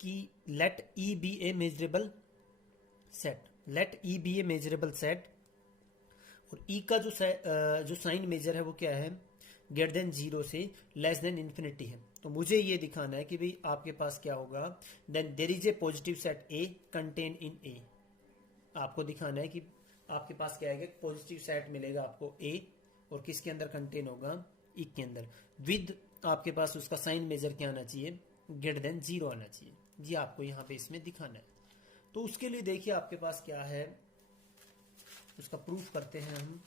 कि let E be a measurable set, let E be a measurable set, और E का जो sign major है वो क्या है, ग्रेटर देन 0 से लेस देन इन्फिनिटी है। तो मुझे ये दिखाना है कि भाई आपके पास क्या होगा, then there is a positive set A contain in A. आपको दिखाना है कि आपके पास क्या है, पॉजिटिव सेट मिलेगा आपको ए, और किसके अंदर कंटेन होगा, ई के अंदर, विद आपके पास उसका साइन मेजर क्या आना चाहिए, ग्रेटर देन 0 आना चाहिए। जी आपको यहाँ पे इसमें दिखाना है। तो उसके लिए देखिए आपके पास क्या है, उसका प्रूफ करते हैं हम।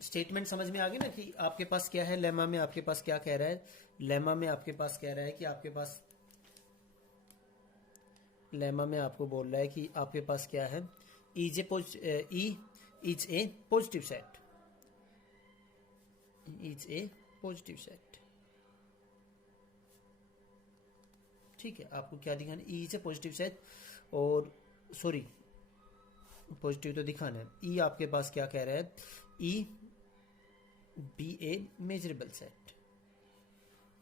स्टेटमेंट समझ में आ गई ना कि आपके पास क्या है, लेमा में आपके पास क्या कह रहा है, लेमा में आपके पास कह रहा है कि आपके पास, लेमा में आपको बोल रहा है कि आपके पास क्या है, E is a positive set, is a positive set. ठीक है, आपको क्या दिखाना है, E is a positive set, और सॉरी पॉजिटिव तो दिखाना है। ई आपके पास क्या कह रहा है, ई बी ए मेजरेबल सेट,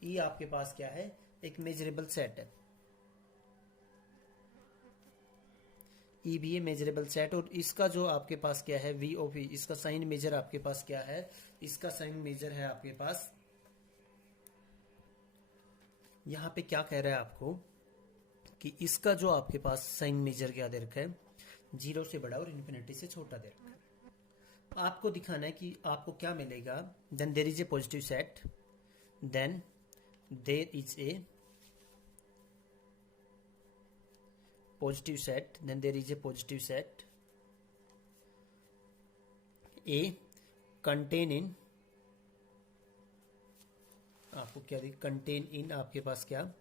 ई आपके पास क्या है, एक मेजरेबल सेट है, ई बी ए मेजरेबल सेट, और इसका जो आपके पास क्या है, वी ओ वी, इसका साइन मेजर आपके पास क्या है, इसका साइन मेजर है आपके पास, यहां पे क्या कह रहा है आपको कि इसका जो आपके पास साइन मेजर क्या दे रखा है, 0 से बड़ा और इन्फिनिटी से छोटा दे रखा है। आपको दिखाना है कि आपको क्या मिलेगा, then there is a positive set, then there is a positive set, then there is a positive set A contain in, आपको क्या दी, कंटेन इन आपके पास क्या,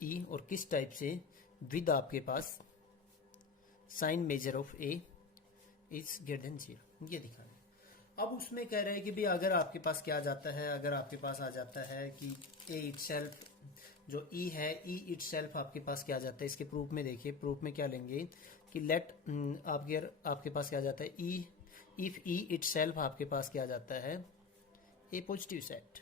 ई, और किस टाइप से, विद आपके पास sign measure of A is greater than 0, ये दिखाना है। अब उसमें कह रहे हैं कि भाई अगर आपके पास क्या आ जाता है, अगर आपके पास आ जाता है कि ए इटसेल्फ, जो ई है, ई इटसेल्फ आपके पास क्या आ जाता है, इसके प्रूफ में देखिए, प्रूफ में क्या लेंगे कि लेट आपके पास क्या आ जाता है, ई, इफ ई इटसेल्फ आपके पास क्या आ जाता है, a positive set,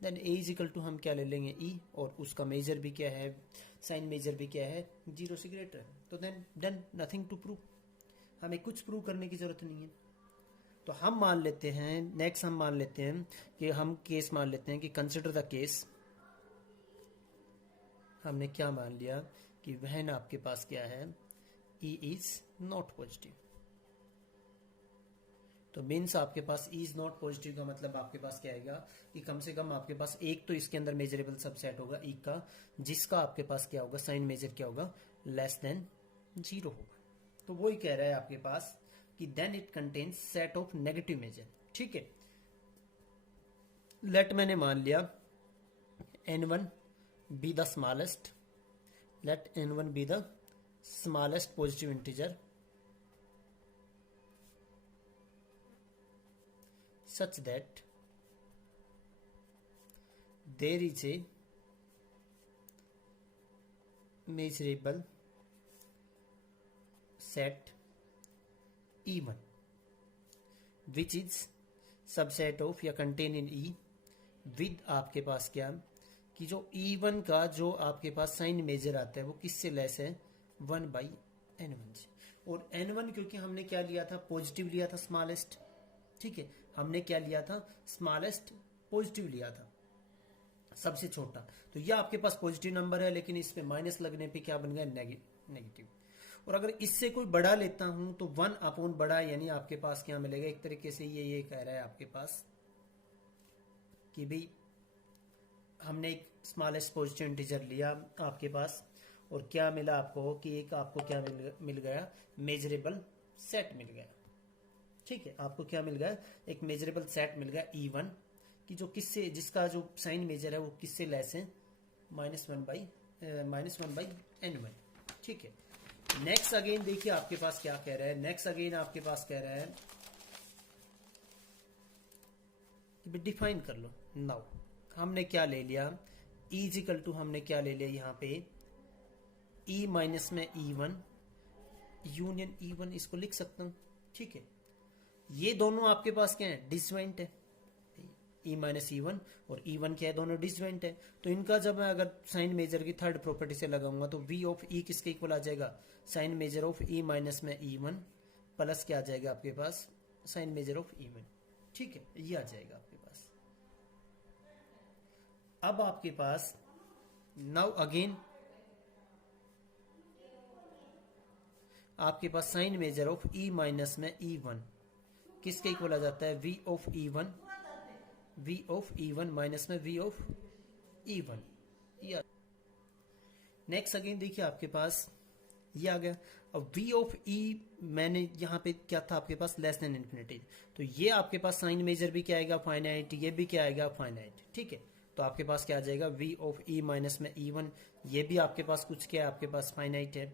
then A is equal to हम क्या ले लेंगे, ई, और उसका मेजर भी क्या है, साइन मेजर भी क्या है, 0 से ग्रेटर है। तो then done, nothing to prove, हमें कुछ प्रूव करने की जरूरत नहीं है। तो हम मान लेते हैं, नेक्स्ट हम मान लेते हैं कि हम केस मान लेते हैं कि कंसिडर द केस, हमने क्या मान लिया कि वहन आपके पास क्या है, ई इज नॉट पॉजिटिव। तो मीन्स आपके पास ई इज नॉट पॉजिटिव का मतलब आपके पास क्या आएगा कि कम से कम आपके पास एक तो इसके अंदर मेजरेबल सबसेट होगा ई का, जिसका आपके पास क्या होगा, साइन मेजर क्या होगा, लेस देन 0 होगा। तो वही कह रहा है आपके पास कि then it contains set of negative measure. ठीक है, लेट मैंने मान लिया n1 be the smallest, let n1 be the smallest positive integer such that there is a measurable set E1 which is subset of या contain in E, with आपके पास क्या कि जो E1 का जो आपके पास साइन मेजर आता है वो किससे लेस है, 1/n1 से। और n1 क्योंकि हमने क्या लिया था, पॉजिटिव लिया था, स्मॉलेस्ट। ठीक है, हमने क्या लिया था, स्मॉलेस्ट पॉजिटिव लिया था, सबसे छोटा। तो ये आपके पास पॉजिटिव नंबर है, लेकिन इस पे माइनस लगने पे क्या बन गया, नेगेटिव। और अगर इससे कोई बड़ा लेता हूं तो 1 अपॉन बड़ा, यानी आपके पास क्या मिलेगा, एक तरीके से ये कह रहा है आपके पास कि भाई हमने एक स्मॉलेस्ट पॉजिटिव इंटीजर लिया आपके पास, और क्या मिला आपको कि एक आपको क्या मिल गया, मेजरेबल सेट मिल गया। ठीक है, आपको क्या मिल गया, एक मेजरेबल सेट मिल गया E1 की, जो किससे, जिसका जो साइन मेजर है वो किससे लेस है, -1/n1। ठीक है, नेक्स्ट अगेन देखिए आपके पास क्या कह रहा है, नेक्स्ट अगेन आपके पास कह रहा है कि डिफाइन कर लो। नाउ हमने क्या ले लिया, इजिकल टू हमने क्या ले लिया यहाँ पे, E माइनस में E1 यूनियन E1 इसको लिख सकता हूं। ठीक है, ये दोनों आपके पास क्या है, डिसजॉइंट है, E माइनस E1 और E1 क्या है, दोनों डिसजॉइंट है। तो इनका जब मैं अगर साइन मेजर की थर्ड प्रॉपर्टी से लगाऊंगा तो V ऑफ E किसके इक्वल आ जाएगा, sign measure of E minus में E1 प्लस क्या आ जाएगा आपके पास, साइन मेजर ऑफ E1। ठीक है, ये आ जाएगा आपके पास। अब आपके पास नाउ अगेन आपके पास sign measure of E minus में E1 किसके इक्वल आ जाता है, V of E1, V of E1 minus में V of E1। Next again देखिए आपके पास ये आ गया। अब V ऑफ E मैंने यहाँ पे क्या था आपके पास, लेस देन इन्फिनिटी, तो ये आपके पास साइन मेजर भी क्या आएगा, फाइनाइट, ये भी क्या आएगा, फाइनाइट। ठीक है, तो आपके पास क्या आ जाएगा, V ऑफ E माइनस में E1, ये भी आपके पास कुछ क्या है, आपके पास फाइनाइट है,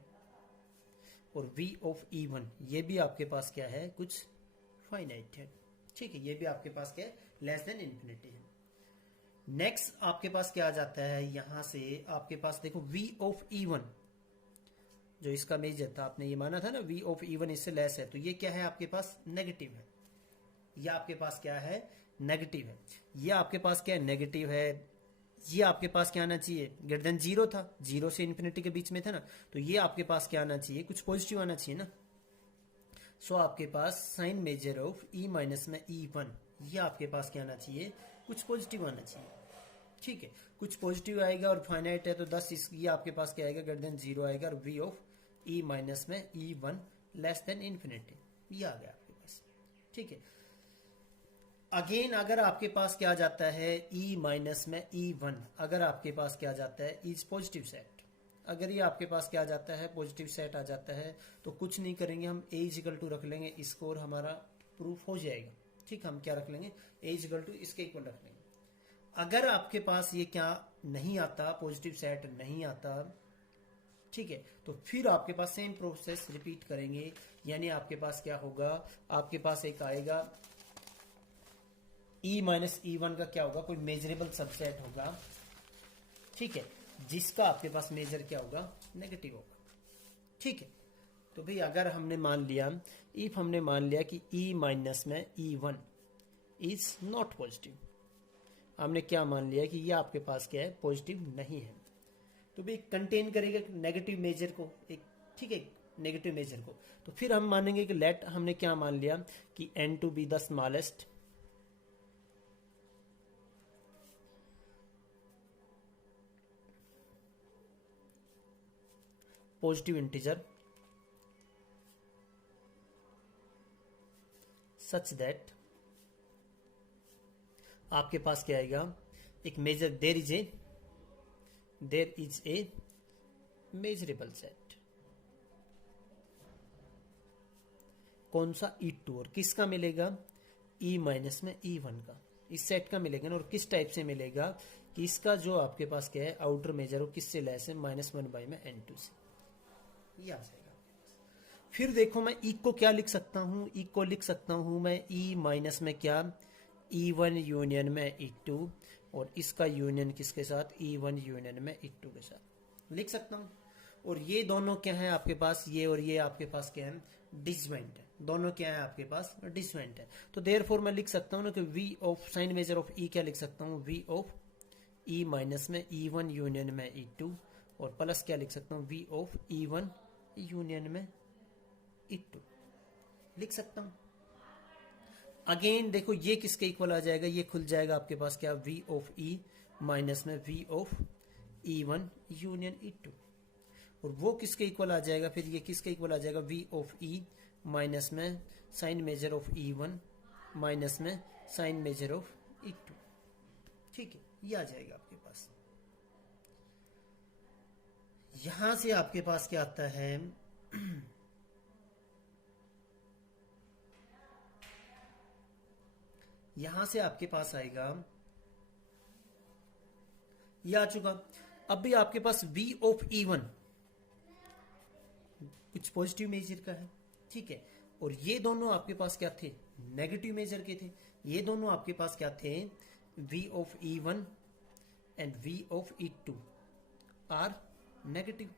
और V ऑफ E1 ये भी आपके पास क्या है, कुछ फाइनाइट है। ठीक है, ये भी आपके पास क्या है, लेस देन इन्फिनिटी है। नेक्स्ट आपके पास क्या आ जाता है, यहां से आपके पास देखो V ऑफ E1 जो इसका मेजर था, आपने ये माना था ना V ऑफ E1 इससे लेस है, तो ये क्या है आपके पास, नेगेटिव है। ये आपके पास क्या है, नेगेटिव है। ये आपके पास क्या है, नेगेटिव है। ये आपके पास क्या आना चाहिए, ग्रेटर देन 0 था, 0 से इन्फिनिटी के बीच में था ना, तो ये आपके पास क्या आना चाहिए, कुछ पॉजिटिव आना चाहिए ना। सो आपके पास sign measure of E minus में E1 ये आपके पास क्या आना चाहिए, कुछ पॉजिटिव आना चाहिए। ठीक है, कुछ पॉजिटिव आएगा और फाइनाइट है तो 10 ये आपके पास क्या आएगा, ग्रेटर देन 0 आएगा, और V ऑफ E माइनस में E1 लेस देन इन्फिनिटी, ये आ गया आपके पास। ठीक है, अगेन अगर आपके पास क्या जाता है, E माइनस में E1 अगर आपके पास क्या जाता है, इज पॉजिटिव सेट, अगर ये आपके पास क्या आ जाता है, पॉजिटिव सेट आ जाता है, तो कुछ नहीं करेंगे, हम A इजिकल टू रख लेंगे, इसको और हमारा प्रूफ हो जाएगा। ठीक, हम क्या रख लेंगे, A इजिकल टू इसके इक्वल रख लेंगे। अगर आपके पास ये क्या नहीं आता, पॉजिटिव सेट नहीं आता, ठीक है, तो फिर आपके पास सेम प्रोसेस रिपीट करेंगे, यानी आपके पास क्या होगा, आपके पास एक आएगा E माइनस E1 का क्या होगा, कोई मेजरेबल सबसेट होगा। ठीक है, जिसका आपके पास मेजर क्या होगा, नेगेटिव होगा। ठीक है, तो भाई अगर हमने मान लिया, इफ हमने मान लिया कि E माइनस में E1 इज नॉट पॉजिटिव, हमने क्या मान लिया कि ये आपके पास क्या है, पॉजिटिव नहीं है, तो भाई कंटेन करेगा नेगेटिव मेजर को एक। ठीक है, नेगेटिव मेजर को, तो फिर हम मानेंगे कि लेट हमने क्या मान लिया कि n to be the smallest positive integer such that आपके पास क्या आएगा, एक measure, there is a measurable set. कौन सा, E2, और किसका मिलेगा, E माइनस में E1 का, इस सेट का मिलेगा ना। और किस टाइप से मिलेगा, कि इसका जो आपके पास क्या है, आउटर मेजर हो किससे लेस है, -1 में N2 से, ये आ जाएगा। फिर देखो मैं E को क्या लिख सकता हूं, E को लिख सकता हूं मैं E माइनस में क्या, E1 यूनियन में E2, और इसका यूनियन किसके साथ, E1 यूनियन में E2 के साथ लिख सकता हूं। और ये दोनों क्या है आपके पास, ये और ये आपके पास क्या है, डिसजॉइंट है, दोनों क्या है आपके पास, डिसजॉइंट है। तो देयरफॉर मैं लिख सकता हूं ना कि V of sine measure of E क्या लिख सकता हूं, V ऑफ E माइनस में E1 यूनियन में E2, और प्लस क्या लिख सकता हूं, V ऑफ E1 यूनियन में E2 लिख सकता हूं। अगेन देखो ये किसके इक्वल आ जाएगा, ये खुल जाएगा आपके पास क्या, V ऑफ E माइनस में V of E1 union E2, और वो किसके इक्वल आ जाएगा, फिर ये किसके इक्वल आ जाएगा, V ऑफ E माइनस में sign measure of E1 minus में साइन मेजर ऑफ E2। ठीक है, ये आ जाएगा आपके पास। यहां से आपके पास क्या आता है, यहां से आपके पास आएगा, ये आ चुका। अब भी आपके पास V ऑफ E1 कुछ पॉजिटिव मेजर का है, ठीक है, और ये दोनों आपके पास क्या थे, नेगेटिव मेजर के थे। ये दोनों आपके पास क्या थे, V of E1 and V of E2 are negative.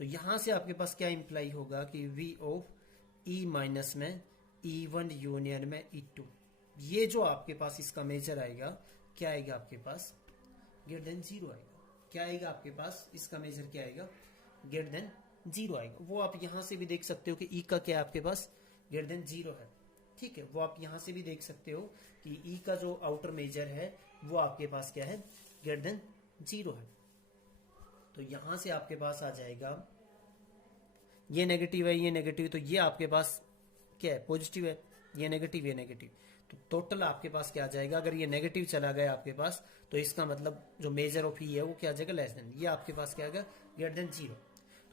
तो यहां से आपके पास क्या इंप्लाई होगा कि वी ऑफ ई माइनस में E1 यूनियन में E2, ये जो आपके पास इसका मेजर आएगा क्या आएगा आपके पास, ग्रेटर देन 0 आएगा। क्या आएगा आपके पास, इसका मेजर क्या आएगा, ग्रेटर देन 0 आएगा। वो आप यहां से भी देख सकते हो कि ई का क्या आपके पास ग्रेटर देन 0 है। ठीक है, वो आप यहां से भी देख सकते हो कि ई का जो आउटर मेजर है वो आपके पास क्या है, ग्रेटर देन 0 है। तो यहां से आपके पास आ जाएगा, ये नेगेटिव है, ये नेगेटिव, तो ये आपके पास क्या है, पॉजिटिव है, ये नेगेटिव, ये नेगेटिव, तो टोटल आपके पास क्या आ जाएगा, अगर ये नेगेटिव चला गया आपके पास तो इसका मतलब जो मेजर ऑफ ई है वो क्या आ जाएगा, लेस देन, ये आपके पास क्या आएगा, ग्रेटर देन 0।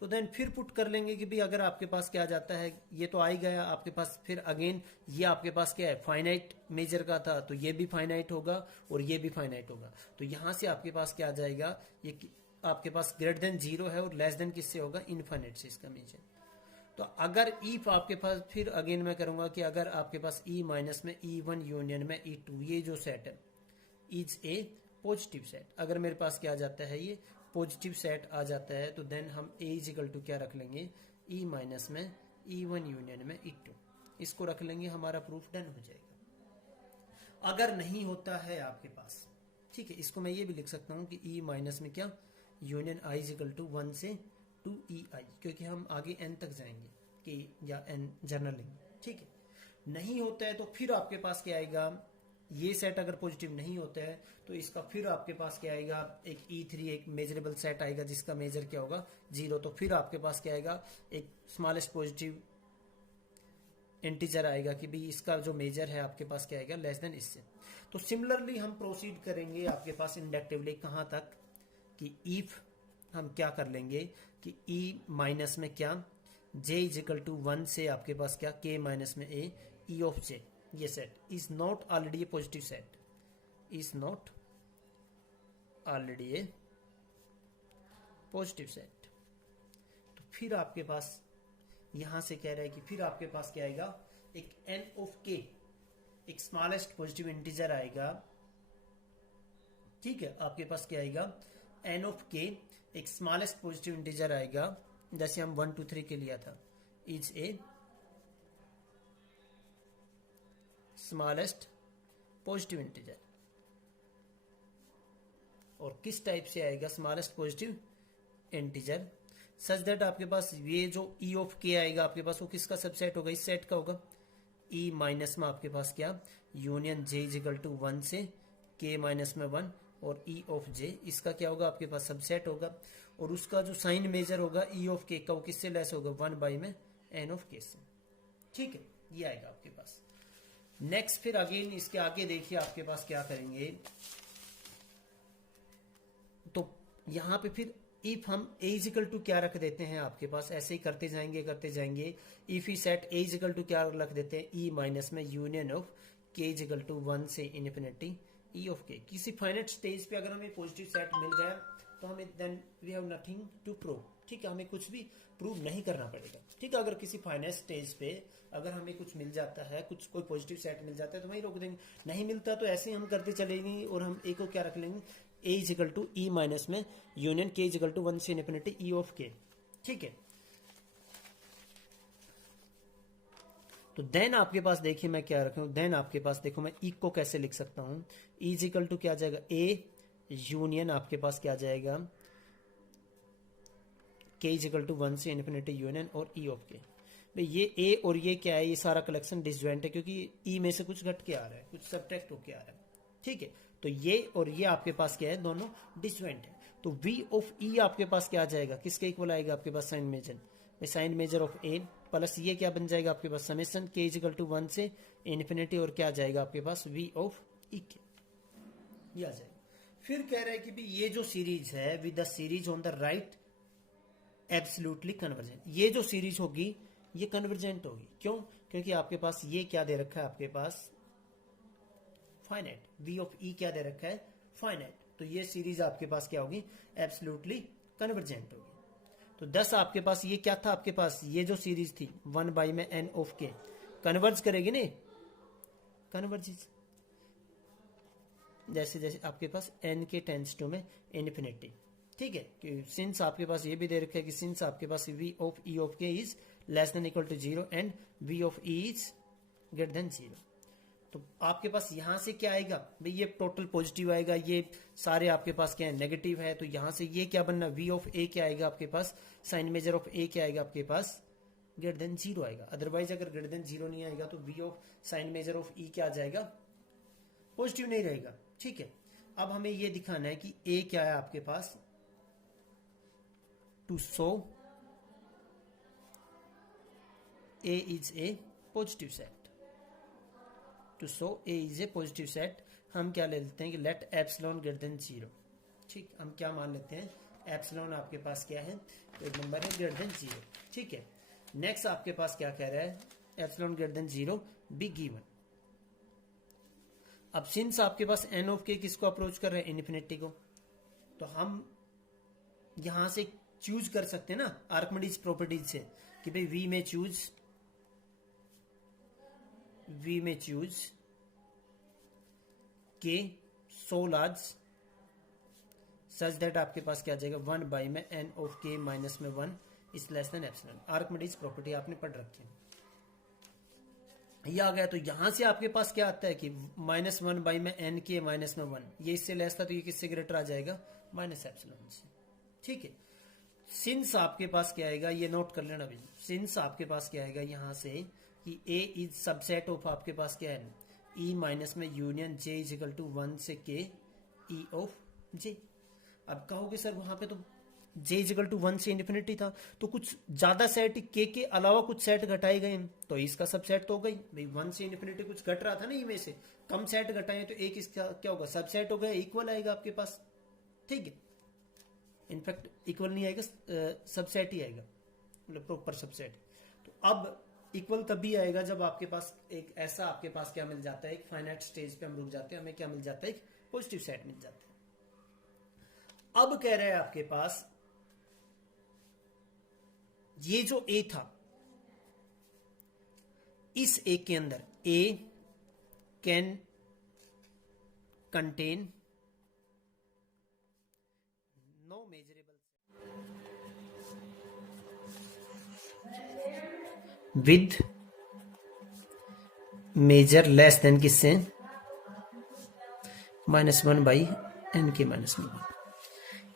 तो देन फिर पुट कर लेंगे कि भाई अगर आपके पास क्या आ जाता है, ये तो आ ही गया आपके पास, फिर अगेन ये आपके पास क्या है, फाइनाइट मेजर का था, तो ये भी फाइनाइट होगा और ये भी फाइनाइट होगा। तो यहां से आपके पास क्या आ जाएगा, ये आपके पास ग्रेटर देन 0 है और लेस देन किससे होगा, इनफाइनाइट से इसका मेजर। तो अगर इफ आपके पास, फिर अगेन मैं करूंगा कि अगर आपके पास ई माइनस में E1 यूनियन में E2, ये जो सेट है इज ए पॉजिटिव सेट, अगर मेरे पास क्या आ जाता है, ये पॉजिटिव सेट आ जाता है, तो देन हम ए इज इक्वल टू क्या रख लेंगे, ई माइनस में E1 यूनियन में E2, इसको रख लेंगे, हमारा प्रूफ डन हो जाएगा। अगर नहीं होता है आपके पास, ठीक है, इसको मैं ये भी लिख सकता हूं कि ई माइनस में क्या union I is equal to 1 से 2EI, क्योंकि हम आगे n तक जाएंगे कि या n जर्नलिंग। ठीक है, नहीं होता है तो फिर आपके पास क्या आएगा, ये सेट अगर पॉजिटिव नहीं होता है तो इसका फिर आपके पास क्या आएगा, एक E3 एक मेजरेबल सेट आएगा जिसका मेजर क्या होगा, 0। तो फिर आपके पास क्या आएगा, एक स्मॉलेस्ट पॉजिटिव इंटीजर आएगा कि भाई इसका जो मेजर है आपके पास क्या आएगा, लेस देन इससे। तो सिमिलरली हम प्रोसीड करेंगे आपके पास इंडक्टिवली कहां तक, कि इफ हम क्या कर लेंगे कि E माइनस में क्या J इज इक्वल टू 1 से आपके पास क्या K माइनस में A E ऑफ J, ये set is not already A positive set, is not already A positive set. तो फिर आपके पास यहां से कह रहा है कि फिर आपके पास क्या आएगा, एक N ऑफ K, एक स्मॉलेस्ट पॉजिटिव इंटीजर आएगा। ठीक है, आपके पास क्या आएगा, N ऑफ K, एक स्मॉलेस्ट पॉजिटिव इंटीजर आएगा, जैसे हम 1 2 3 के लिया था, is a smallest positive integer. और किस टाइप से आएगा smallest positive integer, such that आपके पास ये जो E ऑफ K आएगा आपके पास वो किसका सबसेट होगा, इस सेट का होगा। E माइनस में आपके पास क्या union J is equal to 1 से K माइनस में 1 और E ऑफ J, इसका क्या होगा आपके पास सबसेट होगा। और उसका जो साइन मेजर होगा E ऑफ K का, वो किससे लेस होगा, 1 बाई में N ऑफ K से। ठीक है, ये आएगा आपके पास। नेक्स्ट फिर अगेन इसके आगे देखिए आपके पास क्या करेंगे, तो यहां पे फिर इफ हम A इजिकल टू क्या रख देते हैं आपके पास, ऐसे ही करते जाएंगे। If he set A equal to क्या रख देते हैं, E माइनस में union of K equal to 1 से इन्फिनिटी E ऑफ K। किसी फाइनाइट स्टेज पे अगर हमें पॉजिटिव सेट मिल गया तो हमें then we have nothing to prove. ठीक है, हमें कुछ भी प्रूव नहीं करना पड़ेगा। ठीक है, अगर किसी फाइनाइट स्टेज पे अगर हमें कुछ मिल जाता है, कुछ कोई पॉजिटिव सेट मिल जाता है तो वहीं रोक देंगे, नहीं मिलता तो ऐसे ही हम करते चलेंगे और हम ए को क्या रख लेंगे, A is equal to E minus में union K is equal to 1 से इन्फिनिटी E ऑफ K। ठीक है, तो देन आपके पास देखिए मैं क्या रखूं, देन आपके पास देखो मैं E को कैसे लिख सकता हूं, E इज इक्वल टू क्या आ जाएगा, A यूनियन आपके पास क्या आ जाएगा, K इज इक्वल टू 1 से इन्फिनिटी यूनियन और E ऑफ K। भाई ये A और ये क्या है, ये सारा कलेक्शन डिसजॉइंट है क्योंकि E में से कुछ घट के आ रहा है, कुछ सब्ट्रैक्ट होके आ रहा है। ठीक है, तो ये और ये आपके पास क्या है, दोनों डिसजॉइंट है। तो V ऑफ E आपके पास क्या आ जाएगा, किसके इक्वल आएगा आपके पास, sign measure, sign measure of A plus ये क्या बन जाएगा आपके पास, summation K is equal to 1 से इन्फिनिटी और क्या आ जाएगा आपके पास, V ऑफ E K, ये आ जाएगा। फिर कह रहा है कि भाई ये जो सीरीज है with the series on the right absolutely convergent, ये जो सीरीज होगी ये कन्वर्जेंट होगी। क्यों, क्योंकि आपके पास ये क्या दे रखा है, आपके पास फाइनाइट, V ऑफ E क्या दे रखा है, फाइनाइट। तो ये सीरीज आपके पास क्या होगी, एब्सोल्युटली कन्वर्जेंट होगी। तो 10 आपके पास ये क्या था, आपके पास ये जो सीरीज थी 1 बाई में N ऑफ K कन्वर्ज करेगी नहीं, कन्वर्जेस जैसे जैसे आपके पास N के टेंस टू में इन्फिनिटी, ठीक है, कि सिंस आपके पास ये भी दे रखा है कि सिंस आपके पास v of e of k is less than equal to 0 and v of e is greater than 0, तो आपके पास यहां से क्या आएगा भाई, ये टोटल पॉजिटिव आएगा, ये सारे आपके पास क्या है नेगेटिव है, तो यहां से ये क्या बनना, v ऑफ a क्या आएगा आपके पास, साइन मेजर ऑफ a क्या आएगा आपके पास, ग्रेटर देन 0 आएगा। अदरवाइज अगर ग्रेटर देन 0 नहीं आएगा तो v of sine measure of e क्या आ जाएगा, पॉजिटिव नहीं रहेगा। ठीक है, अब हमें ये दिखाना है कि a क्या है आपके पास, to show a is a positive set, to show a is a positive set हम क्या ले लेते हैं कि let epsilon greater than 0। ठीक, हम क्या मान लेते हैं, एप्सिलॉन आपके पास क्या है, तो एक नंबर है ग्रेटर देन 0। ठीक है, नेक्स्ट आपके पास क्या कह रहा है, epsilon greater than 0 be given. अब सिंस आपके पास n ऑफ k किसको अप्रोच कर रहे हैं, इन्फिनिटी को, तो हम यहां से चूज कर सकते हैं ना आर्किमिडीज प्रॉपर्टीज से कि भाई v में choose k so large such that आपके पास क्या आ जाएगा 1 बाई में n ऑफ k माइनस में 1 is less then epsilon. Archimedes property आपने पढ़ रखी है, ये आ गया। तो यहां से आपके पास क्या आता है कि -1 बाई में n k माइनस में 1, ये इससे लेस था तो ये किससे ग्रेटर आ जाएगा, माइनस एप्सिलॉन से। ठीक है, सिंस आपके पास क्या आएगा, ये नोट कर लेना भी, सिंस आपके पास क्या आएगा यहां से कि a इज सबसेट ऑफ आपके पास क्या है, e माइनस में union j is equal to 1 से k e ऑफ j। अब कहोगे सर वहां पे तो j इज इक्वल टू 1 से इन्फिनिटी था, तो कुछ ज्यादा सेट k के अलावा कुछ सेट घटाए गए, तो इसका सबसेट तो हो गई भाई, 1 से इन्फिनिटी कुछ घट रहा था ना, इनमें से कम सेट घटाए तो एक इसका क्या होगा, सबसेट हो गया, इक्वल आएगा आपके पास। ठीक है, इनफैक्ट इक्वल नहीं आएगा, सबसेट ही आएगा, मतलब प्रॉपर सबसेट। तो अब इक्वल तभी आएगा जब आपके पास एक ऐसा आपके पास क्या मिल जाता है, एक फाइनाइट स्टेज पे हम रुक जाते हैं, हमें क्या मिल जाता है, एक पॉजिटिव सेट मिल जाता है। अब कह रहे हैं आपके पास ये जो a था, इस a के अंदर a can contain no measurable with measure less than किससे, -1 बाई n के माइनस में 1।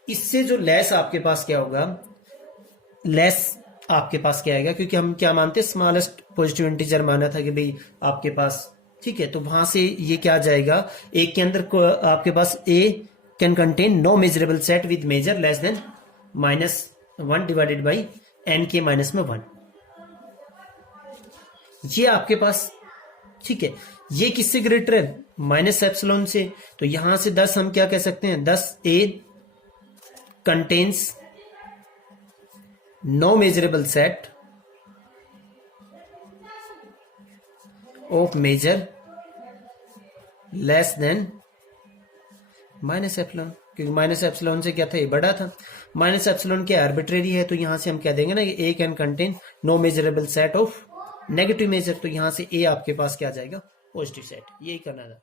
इससे जो लेस आपके पास क्या होगा, लेस आपके पास क्या आएगा, क्योंकि हम क्या मानते हैं स्मॉलेस्ट पॉजिटिव इंटीजर माना था कि भाई आपके पास। ठीक है, तो वहां से ये क्या आ जाएगा, एक के अंदर आपके पास a can contain no measurable set with measure less than -1 divided by n के माइनस में 1, ये आपके पास। ठीक है, ये किससे ग्रेटर है, माइनस एप्सिलॉन से, तो यहां से 10 हम क्या कह सकते हैं, 10 a contains no measurable set of measure less than minus epsilon, क्योंकि माइनस एप्सिलॉन से क्या था, ये बड़ा था। माइनस एप्सिलॉन क्या आर्बिट्रेरी है, तो यहां से हम क्या देंगे ना, A can contain no measurable set of negative measure, तो यहां से ए आपके पास क्या आ जाएगा, पॉजिटिव सेट। यही करना था।